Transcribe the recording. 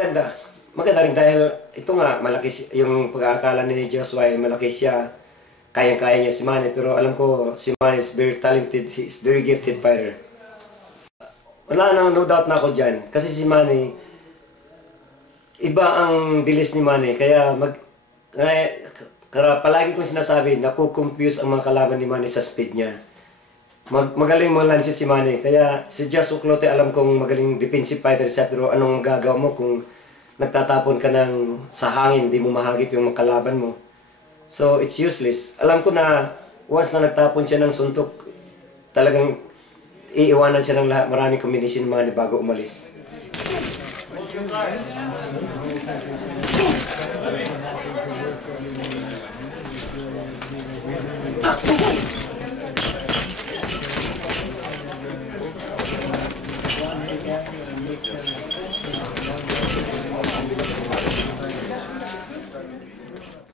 maganda. Maganda rin dahil ito nga, malaki yung pag-aakala ni Joshua ay malaki siya. Kayang-kaya niya si Manny, pero alam ko si Manny is very talented, he is very gifted fighter. Wala na, no doubt na ako dyan. Kasi si Manny, iba ang bilis ni Manny, kaya palagi kong sinasabi, nakukonfuse ang mga kalaban ni Manny sa speed niya. Magaling mo lang si Manny, kaya si Joshua Clote alam kong magaling defensive fighter siya, pero anong gagawa mo kung nagtatapon ka ng sa hangin, di mo mahagip yung mga kalaban mo. So, it's useless. Alam ko na once na nagtapon siya ng suntok, talagang iiwanan siya ng lahat. Maraming kombinasyon mga bago umalis.